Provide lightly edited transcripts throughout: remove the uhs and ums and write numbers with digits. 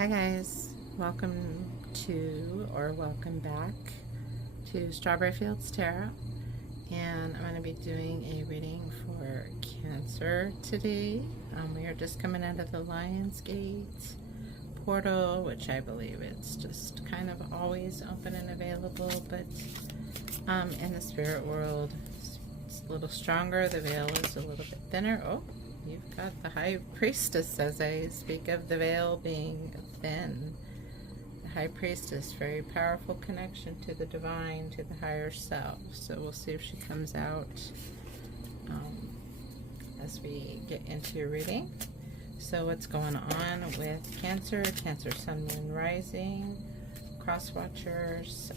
Hi guys, welcome back to Strawberry Fields Tarot, and I'm going to be doing a reading for Cancer today. We are just coming out of the Lionsgate portal, which I believe it's just kind of always open and available, but in the spirit world it's a little stronger. The veil is a little bit thinner. Oh, you've got the High Priestess as I speak of the veil being thin. The High Priestess, very powerful connection to the divine, to the higher self. So we'll see if she comes out as we get into your reading. So what's going on with Cancer, Cancer Sun, Moon, Rising, Cross Watchers,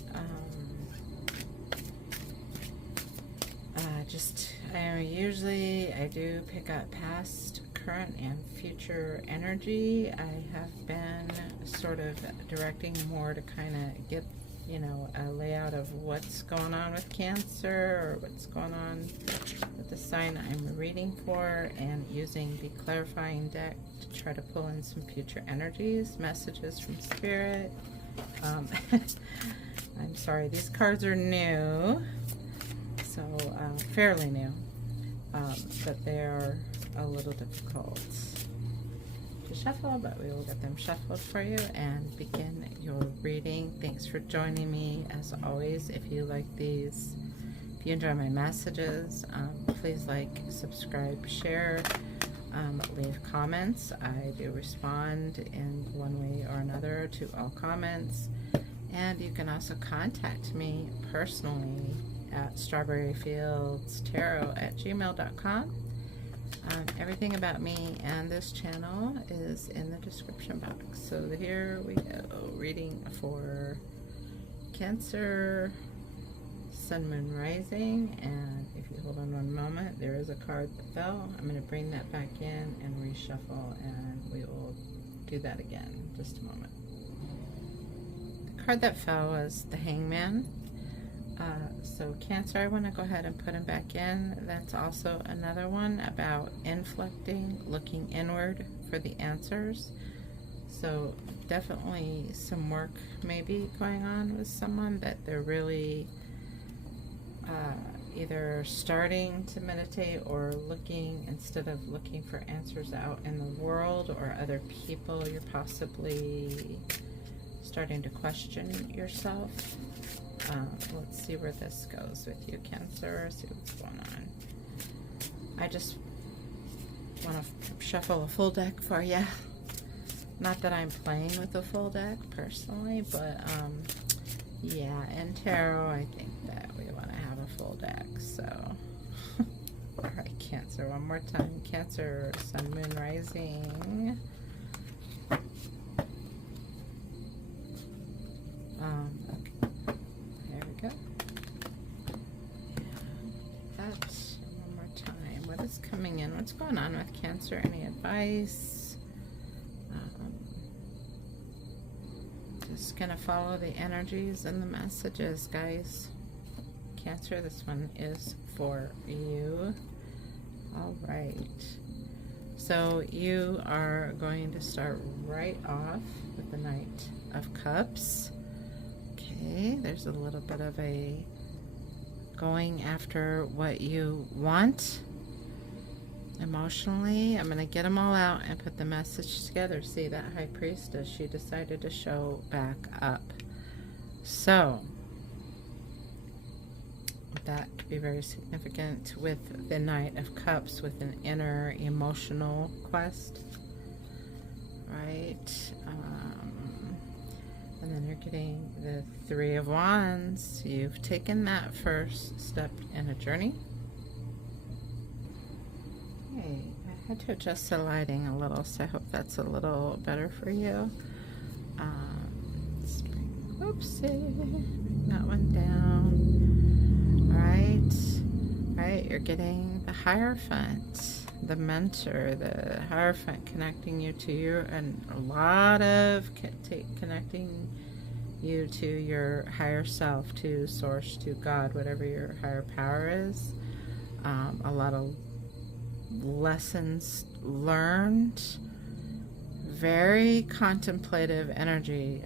usually I do pick up past, current, and future energy. I have been sort of directing more to kind of get, a layout of what's going on with Cancer, or what's going on with the sign I'm reading for, and using the clarifying deck to try to pull in some future energies, messages from Spirit. I'm sorry, these cards are new. So fairly new, but they're a little difficult to shuffle, but we will get them shuffled for you and begin your reading. Thanks for joining me as always. If you like these, if you enjoy my messages, please like, subscribe, share, leave comments. I do respond in one way or another to all comments, and you can also contact me personally at strawberryfieldstarot@gmail.com. Everything about me and this channel is in the description box. So here we go, reading for Cancer, Sun, Moon, Rising. And if you hold on one moment, there is a card that fell. I'm going to bring that back in and reshuffle, and we will do that again in just a moment. The card that fell was the Hangman. So Cancer, I want to go ahead and put him back in. That's also another one about inflecting, looking inward for the answers. So definitely some work maybe going on with someone that they're really either starting to meditate or looking, instead of looking for answers out in the world or other people, you're possibly starting to question yourself. Let's see where this goes with you, Cancer. See what's going on. I just want to shuffle a full deck for you. Not that I'm playing with a full deck personally, but yeah, in tarot I think that we want to have a full deck. So alright, Cancer, one more time. Cancer, Sun, Moon, Rising. Okay. One more time. What is coming in? What's going on with Cancer? Any advice? Just gonna follow the energies and the messages, guys. Cancer, this one is for you. All right. So you are going to start right off with the Knight of Cups. Okay, there's a little bit of a going after what you want emotionally. I'm going to get them all out and put the message together. See, that High Priestess, she decided to show back up. So that could be very significant with the Knight of Cups, with an inner emotional quest, right? And then you're getting the Three of Wands. You've taken that first step in a journey. Okay, I had to adjust the lighting a little, so I hope that's a little better for you. Oopsie, bring that one down. Alright, you're getting the Hierophant, the mentor, the Hierophant connecting you to your, and a lot of connecting you to your higher self, to source, to God, whatever your higher power is. A lot of lessons learned, very contemplative energy.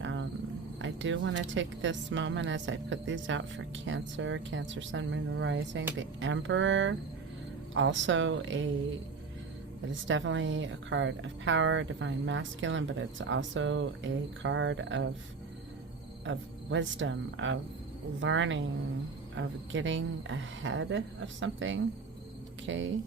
I do want to take this moment as I put these out for Cancer, Cancer, Sun, Moon, Rising. The Emperor, also it is definitely a card of power, divine masculine, but it's also a card of wisdom, of learning, of getting ahead of something. Okay.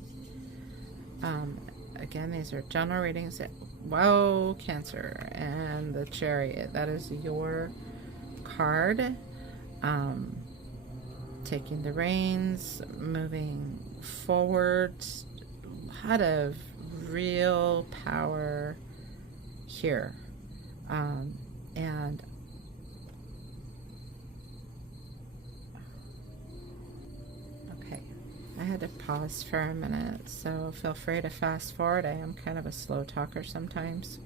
Again, these are general readings. Whoa, Cancer, and the Chariot. That is your card. Taking the reins, moving forward. A lot of real power here. And I had to pause for a minute, so feel free to fast forward. I am kind of a slow talker sometimes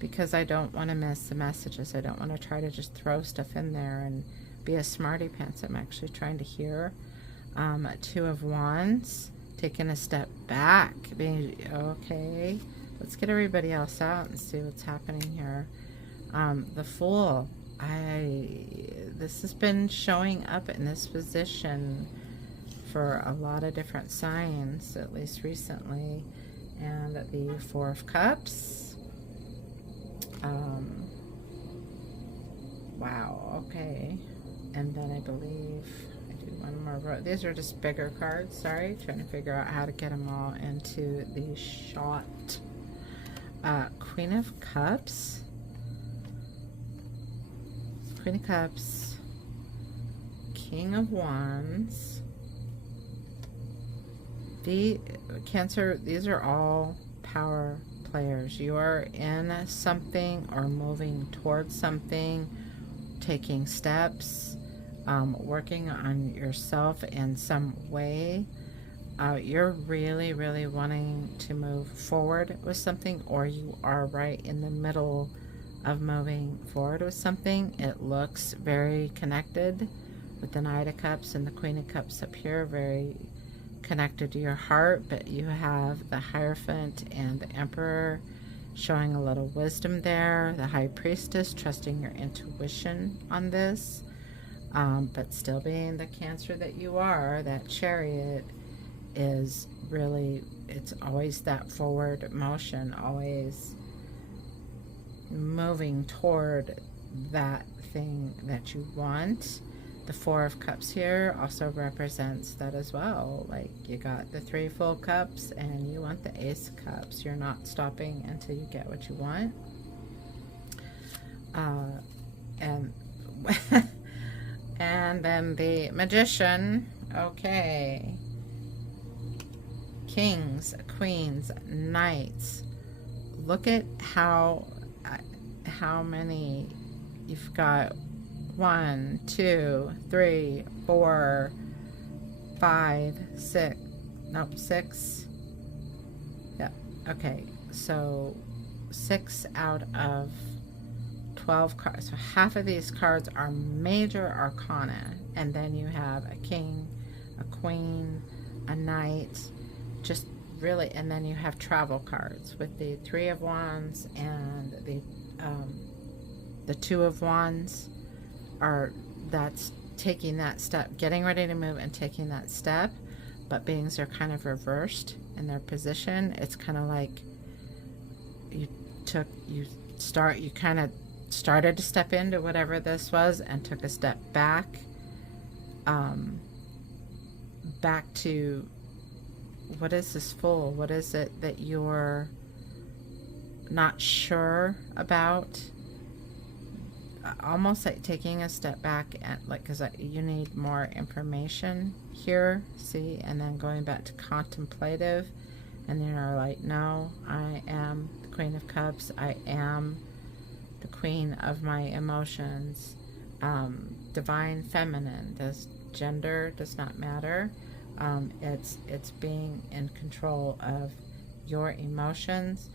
because I don't want to miss the messages. I don't want to try to just throw stuff in there and be a smarty pants. I'm actually trying to hear. Two of Wands, taking a step back, being okay. Let's get everybody else out and see what's happening here. The Fool. This has been showing up in this position for a lot of different signs, at least recently. And the Four of Cups. Wow, okay. And then I believe I do one more. These are just bigger cards, sorry. Trying to figure out how to get them all into the shot. Queen of Cups. Queen of Cups. King of Wands. The Cancer, these are all power players. You are in something or moving towards something, taking steps, working on yourself in some way. You're really, really wanting to move forward with something, or you are right in the middle of moving forward with something. It looks very connected with the Knight of Cups and the Queen of Cups up here, very connected to your heart, but you have the Hierophant and the Emperor showing a little wisdom there. The High Priestess, trusting your intuition on this, but still being the Cancer that you are. That Chariot is really, it's always that forward motion, always moving toward that thing that you want. The Four of Cups here also represents that as well. Like, you got the 3 full cups and you want the Ace of Cups. You're not stopping until you get what you want. And and then the Magician. Okay. Kings, Queens, Knights. Look at how many you've got. 1, 2, 3, 4, 5, 6. Nope, 6. Yep. Okay. So 6 out of 12 cards. So half of these cards are major arcana, and then you have a king, a queen, a knight, just really, and then you have travel cards with the 3 of Wands and the 2 of Wands. That's taking that step, getting ready to move and taking that step, but beings are kind of reversed in their position. It's kind of like you kind of started to step into whatever this was and took a step back, back to what is this Fool? What is it that you're not sure about? Almost like taking a step back, and like, because you need more information here, see, and then going back to contemplative, and then you're like, no, I am the Queen of Cups, I am the queen of my emotions. Divine feminine, gender does not matter. It's being in control of your emotions.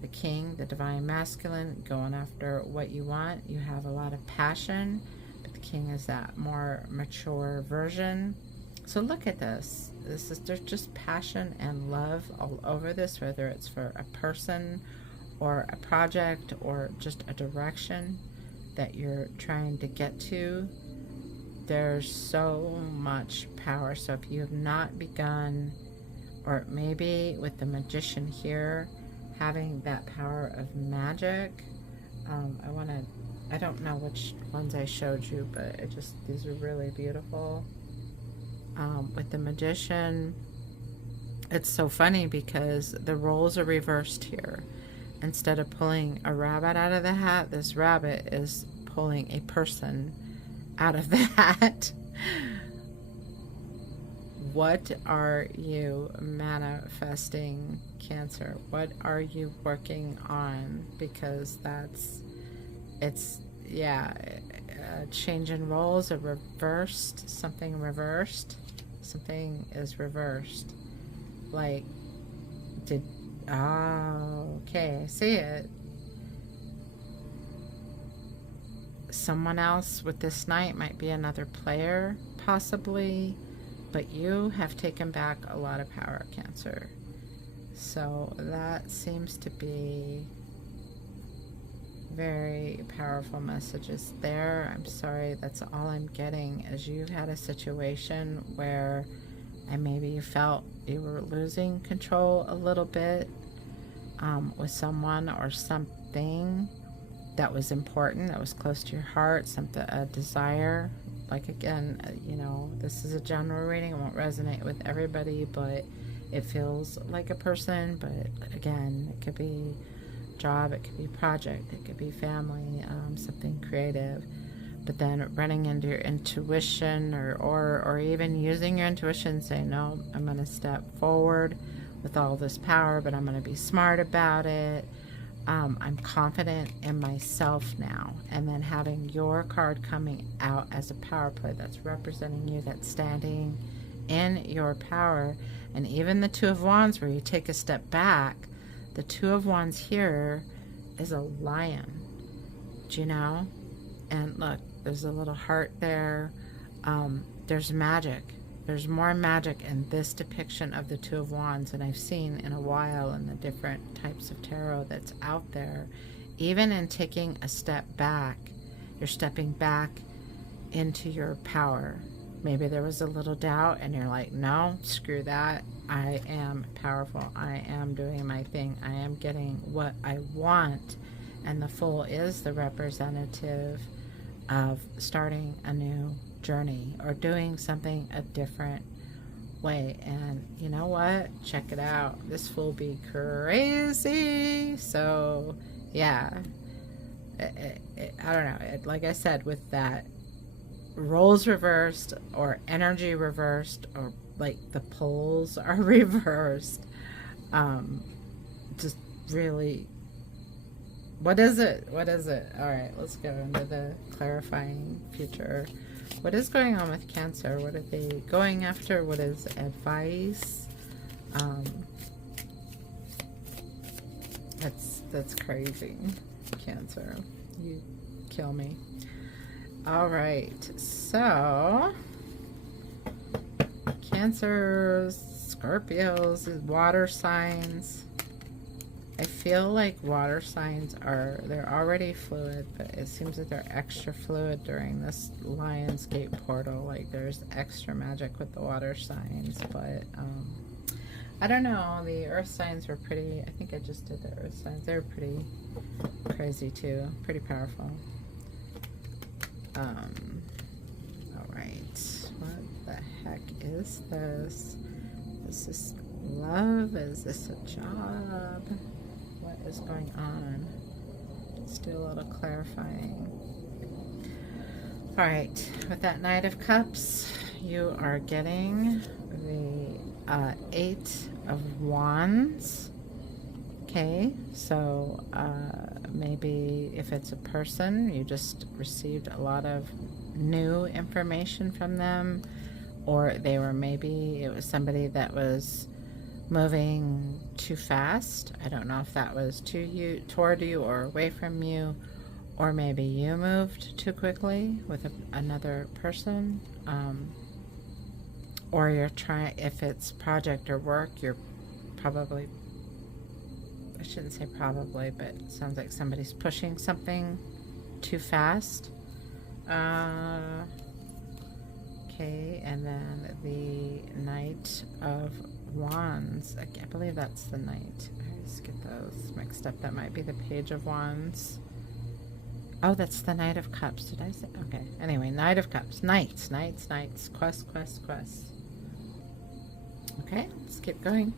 The king, the divine masculine, going after what you want. You have a lot of passion, but the king is that more mature version. So look at this. There's just passion and love all over this, whether it's for a person or a project or just a direction that you're trying to get to. There's so much power. So if you have not begun, or maybe with the magician here, having that power of magic, I don't know which ones I showed you, but these are really beautiful. With the magician, it's so funny because the roles are reversed here. Instead of pulling a rabbit out of the hat, this rabbit is pulling a person out of the hat. What are you manifesting, Cancer? What are you working on? Because yeah, a change in roles, something reversed. Something is reversed. Like, okay, I see it. Someone else with this knight might be another player, possibly, but you have taken back a lot of power, Cancer. So that seems to be very powerful messages there. I'm sorry, that's all I'm getting, is you've had a situation where maybe you felt you were losing control a little bit with someone or something that was important, that was close to your heart, a desire. Like, again, this is a general reading. It won't resonate with everybody, but it feels like a person. But again, it could be job, it could be project, it could be family, something creative. But then running into your intuition, or even using your intuition, saying, no, I'm going to step forward with all this power, but I'm going to be smart about it. I'm confident in myself now. And then having your card coming out as a power play that's representing you, that's standing in your power. And even the Two of Wands, where you take a step back, the Two of Wands here is a lion. Do you know? And look, there's a little heart there. There's magic. There's more magic in this depiction of the Two of Wands than I've seen in a while in the different types of tarot that's out there. Even in taking a step back, you're stepping back into your power. Maybe there was a little doubt and you're like, no, screw that. I am powerful. I am doing my thing. I am getting what I want. And the Fool is the representative of starting a new journey or doing something a different way. And you know what? Check it out. This Fool be crazy. So yeah, I don't know. Like I said, with that, roles reversed or energy reversed, or like the poles are reversed. Just really, what is it? All right, let's go into the clarifying future. What is going on with Cancer? What are they going after? What is advice? That's crazy. Cancer, you kill me. All right, so Cancers, Scorpios, water signs. I feel like water signs they're already fluid, but it seems like they're extra fluid during this Lionsgate portal. Like, there's extra magic with the water signs, but I don't know. The earth signs were pretty, I think I just did the earth signs. They were pretty crazy too, pretty powerful. All right, what the heck is this? Is this love? Is this a job? What is going on? Let's do a little clarifying. All right, with that Knight of Cups, you are getting the 8 of Wands. Okay, so maybe if it's a person, you just received a lot of new information from them, or it was somebody that was moving too fast. I don't know if that was toward you or away from you, or maybe you moved too quickly with another person, or you're trying, if it's project or work, you're probably, I shouldn't say probably, but it sounds like somebody's pushing something too fast. Okay, and then the Knight of Wands. I believe that's the Knight. I always get those mixed up. That might be the Page of Wands. Oh, that's the Knight of Cups. Did I say? Okay. Anyway, Knight of Cups. Knights. Quest. Okay, let's keep going.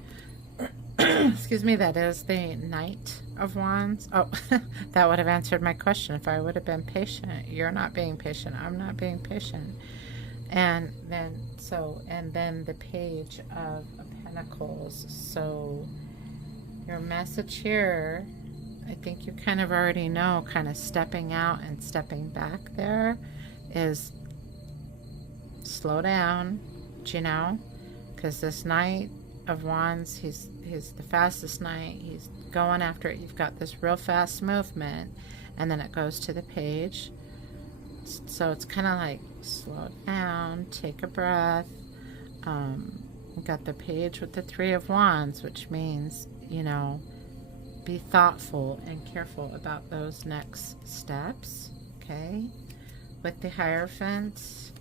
Excuse me, that is the Knight of Wands. Oh, that would have answered my question if I would have been patient. You're not being patient. I'm not being patient. And then, the Page of Pentacles. So, your message here, I think you kind of already know, kind of stepping out and stepping back there, is slow down, you know, because this Knight of Wands, he's the fastest knight. He's going after it. You've got this real fast movement, and then it goes to the Page. So it's kind of like slow down, take a breath. We've got the Page with the Three of Wands, which means, you know, be thoughtful and careful about those next steps. Okay, with the Hierophant,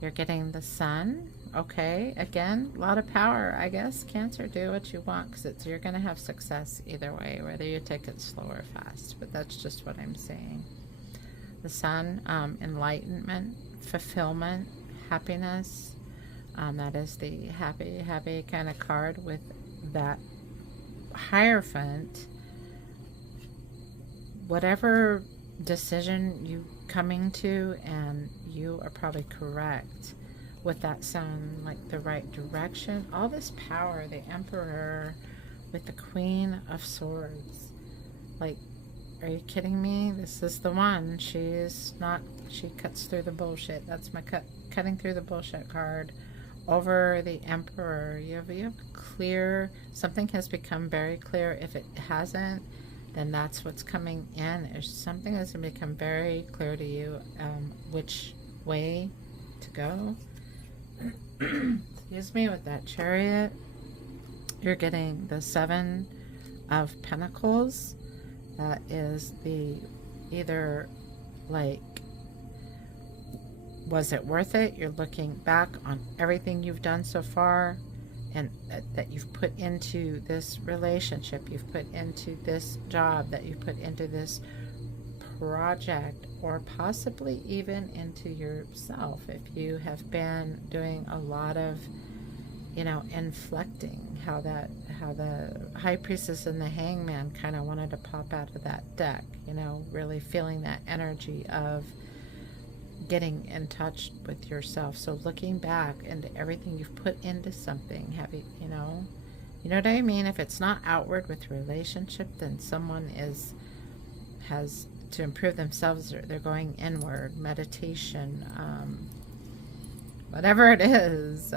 you're getting the Sun. Okay, again, a lot of power, I guess. Cancer, do what you want, because you're going to have success either way, whether you take it slow or fast. But that's just what I'm saying. The Sun, enlightenment, fulfillment, happiness. That is the happy kind of card with that Hierophant. Whatever decision you coming to, and you are probably correct with that Sun, like the right direction. All this power, the Emperor with the Queen of Swords. Like, are you kidding me? This is the one. She cuts through the bullshit. That's my cutting through the bullshit card over the Emperor. You have clear, something has become very clear. If it hasn't, then that's what's coming in. There's something that's going to become very clear to you, which way to go. Excuse me, with that Chariot, you're getting the Seven of Pentacles. That is the either like, was it worth it? You're looking back on everything you've done so far, and that you've put into this relationship, you've put into this job, that you've put into this project, or possibly even into yourself. If you have been doing a lot of, you know, inflecting, how the High Priestess and the Hangman kind of wanted to pop out of that deck, you know, really feeling that energy of getting in touch with yourself. So looking back into everything you've put into something, you know what I mean? If it's not outward with relationship, then someone has to improve themselves, or they're going inward. Meditation, whatever it is,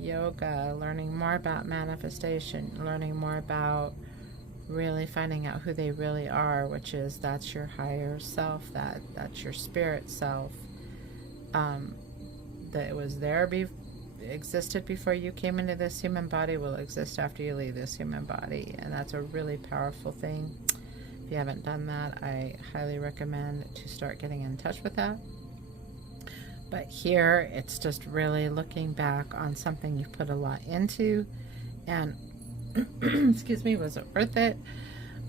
yoga, learning more about manifestation, learning more about really finding out who they really are, which is, that's your higher self, that's your spirit self, that it was there, existed before you came into this human body, will exist after you leave this human body. And that's a really powerful thing. If you haven't done that, I highly recommend to start getting in touch with that. But here, it's just really looking back on something you've put a lot into, and excuse me, was it worth it?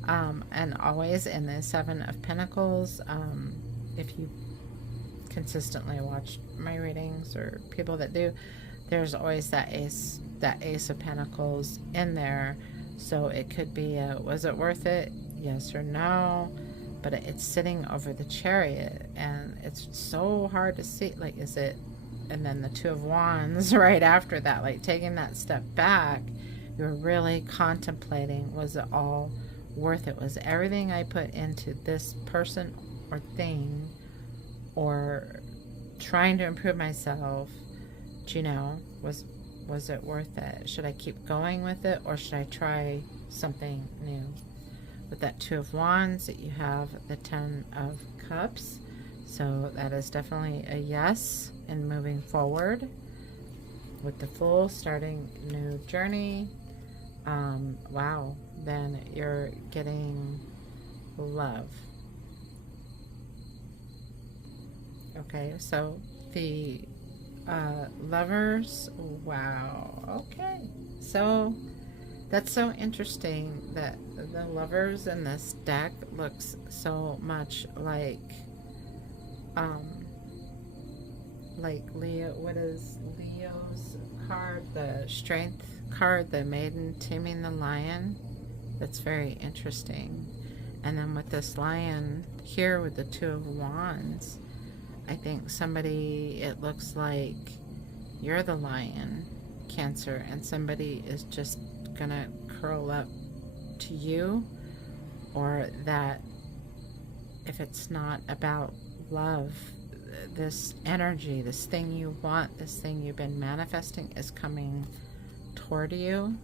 And always in the Seven of Pentacles, if you consistently watch my readings, or people that do, there's always that Ace of Pentacles in there. So it could be was it worth it? Yes or no. But it's sitting over the Chariot, and it's so hard to see, like, is it? And then the Two of Wands right after that, like taking that step back, you're really contemplating, was it all worth it? Was everything I put into this person or thing, or trying to improve myself, you know, was it worth it? Should I keep going with it, or should I try something new? With that Two of Wands, you have the Ten of Cups. So that is definitely a yes in moving forward. With the Fool, starting new journey. Wow, then you're getting love. Okay, so the lovers, wow, okay. So that's so interesting that the lovers in this deck looks so much like Leo. What is Leo's card? The strength card, the maiden taming the lion. That's very interesting. And then with this lion here with the Two of Wands, I think somebody, it looks like you're the lion, Cancer, and somebody is just gonna curl up to you, or that if it's not about love, this energy, this thing you want, this thing you've been manifesting is coming toward you,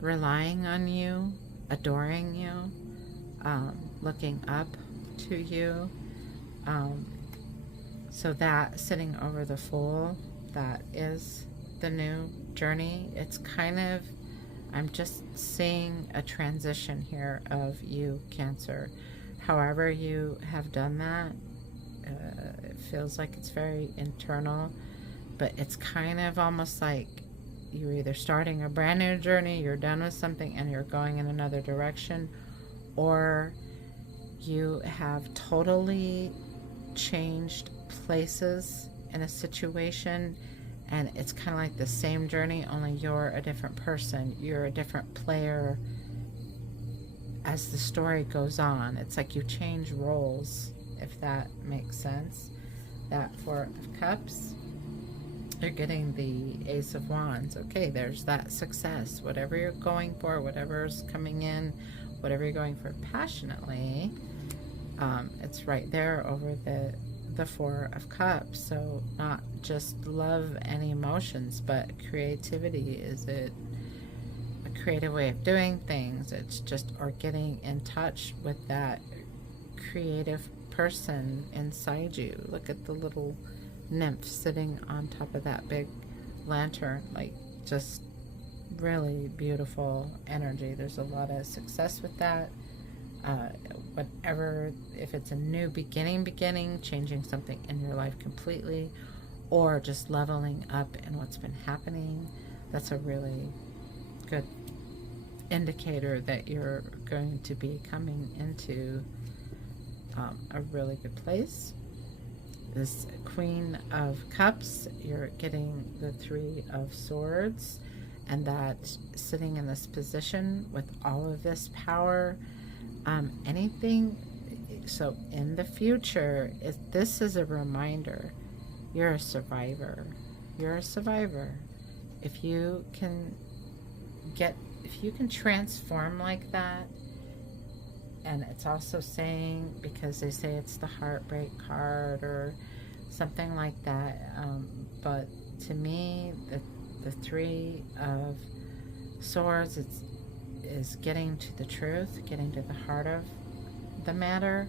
relying on you, adoring you, looking up to you. So that sitting over the Fool, that is the new journey. It's kind of, I'm just seeing a transition here of you, Cancer. However you have done that, it feels like it's very internal, but it's kind of almost like you're either starting a brand new journey, you're done with something and you're going in another direction, or you have totally changed places in a situation, and it's kind of like the same journey, only you're a different person, you're a different player as the story goes on. It's like you change roles, if that makes sense. That Four of Cups, you're getting the Ace of Wands. Okay, there's that success. Whatever you're going for, whatever's coming in, whatever you're going for passionately, it's right there over the Four of Cups. So not just love and emotions, but creativity. Is it a creative way of doing things? It's just, or getting in touch with that creative person inside you. Look at the little nymph sitting on top of that big lantern, like just really beautiful energy. There's a lot of success with that. Whatever, if it's a new beginning, changing something in your life completely, or just leveling up in what's been happening, that's a really good indicator that you're going to be coming into a really good place. This Queen of Cups, you're getting the Three of Swords, and that sitting in this position with all of this power, anything. So in the future, this is a reminder, you're a survivor. You're a survivor. If you can transform like that. And it's also saying, because they say it's the heartbreak card or something like that, but to me, the Three of Swords is getting to the truth, getting to the heart of the matter.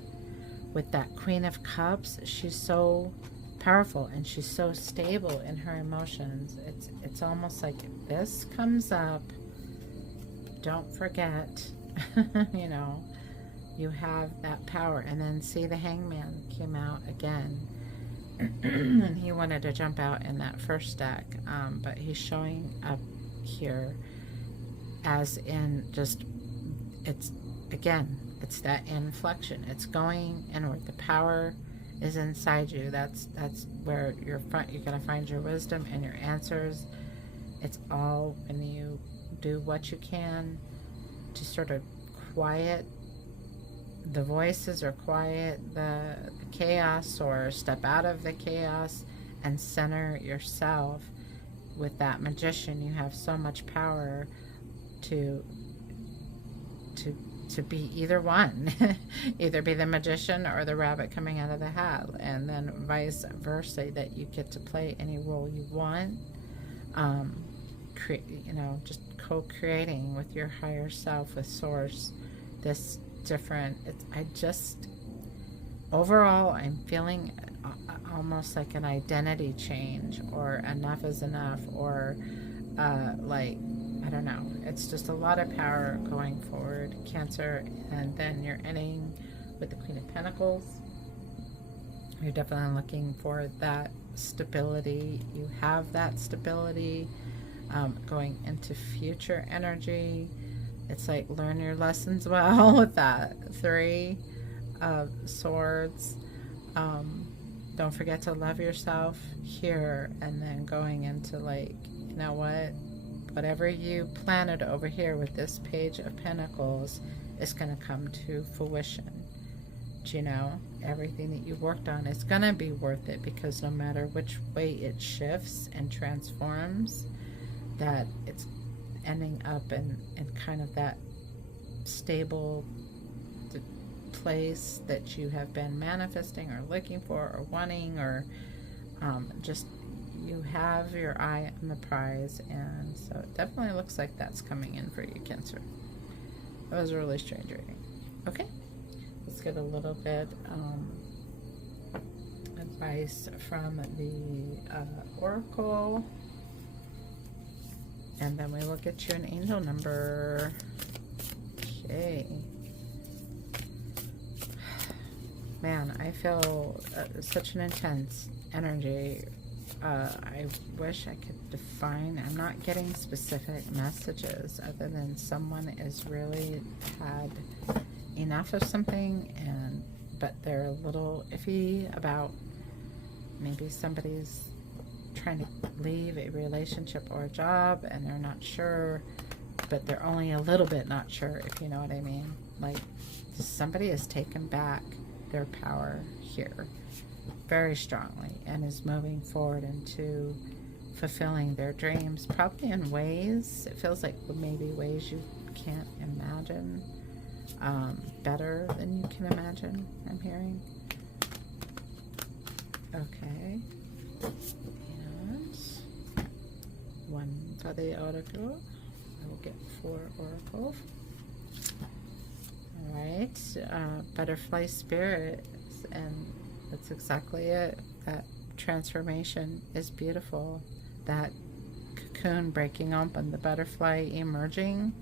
With that Queen of Cups, she's so powerful and she's so stable in her emotions. It's almost like if this comes up, don't forget, you know, you have that power. And then see, the Hangman came out again. And he wanted to jump out in that first deck, but he's showing up here as in just, it's that inflection. It's going inward. The power is inside you. That's where you're going to find your wisdom and your answers. It's all when you do what you can to sort of quiet the voices, or quiet the chaos, or step out of the chaos and center yourself. With that Magician, you have so much power to be either one. Either be the magician or the rabbit coming out of the hat, and then vice versa, that you get to play any role you want. You know, just co-creating with your higher self, with Source. This different, overall, I'm feeling almost like an identity change, or enough is enough, or like I don't know. It's just a lot of power going forward, Cancer. And then you're ending with the Queen of Pentacles. You're definitely looking for that stability. You have that stability going into future energy. It's like learn your lessons well with that 3 of Swords. Don't forget to love yourself here, and then going into like, you know what, whatever you planted over here with this Page of Pentacles is going to come to fruition. You know, everything that you worked on is going to be worth it, because no matter which way it shifts and transforms, that it's ending up in kind of that stable place that you have been manifesting or looking for or wanting, or just you have your eye on the prize. And so it definitely looks like that's coming in for you, Cancer. That was a really strange reading. Okay, let's get a little bit advice from the Oracle, and then we will get you an angel number. Okay. Man, I feel such an intense energy. I wish I could define. I'm not getting specific messages other than someone is really had enough of something, but they're a little iffy about maybe somebody's trying to leave a relationship or a job and they're not sure, but they're only a little bit not sure, if you know what I mean. Like somebody has taken back their power here very strongly and is moving forward into fulfilling their dreams, probably in ways, it feels like maybe ways you can't imagine, better than you can imagine, I'm hearing. Okay, and 1 for the Oracle. I will get 4 oracles. Alright, butterfly spirit, and that's exactly it. That transformation is beautiful. That cocoon breaking open, the butterfly emerging.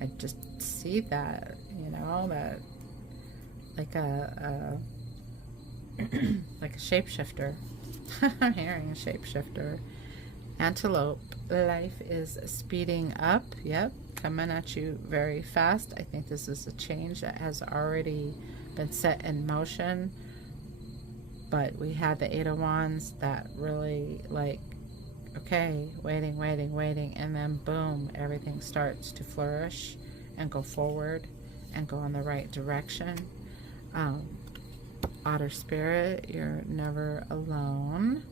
I just see that, you know, that like a like a shapeshifter. I'm hearing a shapeshifter. Antelope, life is speeding up. Yep, coming at you very fast. I think this is a change that has already been set in motion. But we had the 8 of Wands that really like, okay, waiting, waiting, waiting, and then boom, everything starts to flourish and go forward and go in the right direction. Otter spirit, you're never alone.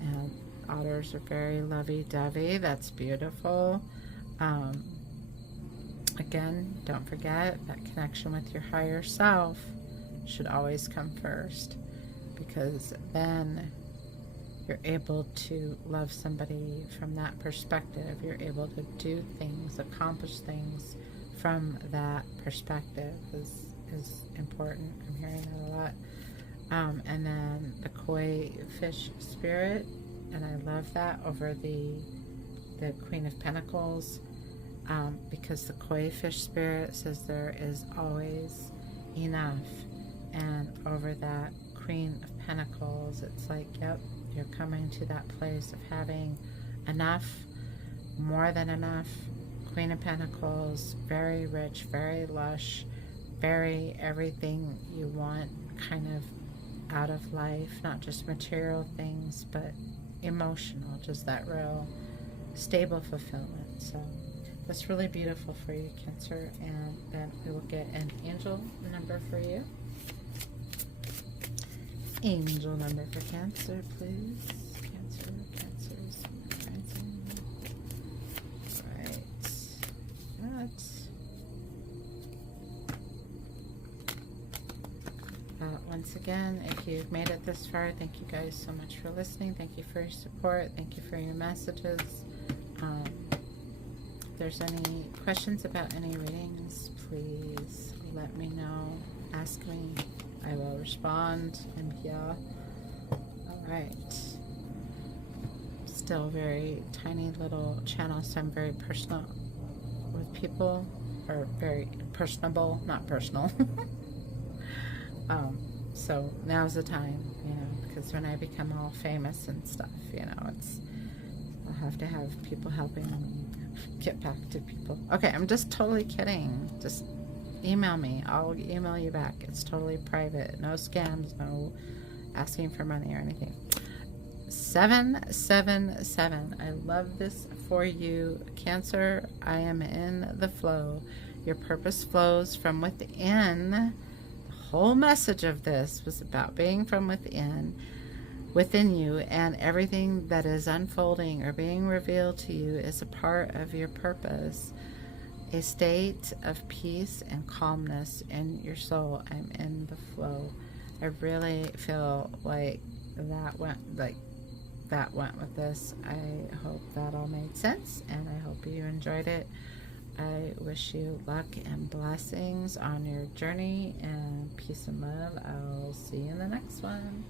And otters are very lovey-dovey. That's beautiful. Again, don't forget that connection with your higher self should always come first, because then you're able to love somebody from that perspective. You're able to do things, accomplish things from that perspective is important. I'm hearing that a lot. And then the koi fish spirit, and I love that over the Queen of Pentacles, because the koi fish spirit says there is always enough. And over that Queen of Pentacles, it's like, yep, you're coming to that place of having enough, more than enough. Queen of Pentacles, very rich, very lush, very everything you want kind of out of life, not just material things, but emotional, just that real stable fulfillment. So that's really beautiful for you, Cancer. And then we will get an angel number for you. Angel number for Cancer, please. Cancer, Cancer's rising. Right. Once again, if you've made it this far, thank you guys so much for listening. Thank you for your support. Thank you for your messages. If there's any questions about any readings, please let me know. Ask me. I will respond. I'm here. Alright. still very tiny little channel, so I'm very personal with people, or very personable, not personal. So now's the time, you know, because when I become all famous and stuff, you know, I'll have to have people helping me get back to people. Okay, I'm just totally kidding. Just email me. I'll email you back. It's totally private. No scams, no asking for money or anything. 777. I love this for you, Cancer. I am in the flow. Your purpose flows from within. The whole message of this was about being from within you, and everything that is unfolding or being revealed to you is a part of your purpose. A state of peace and calmness in your soul. I'm in the flow. I really feel like that went with this. I hope that all made sense, and I hope you enjoyed it. I wish you luck and blessings on your journey, and peace and love. I'll see you in the next one.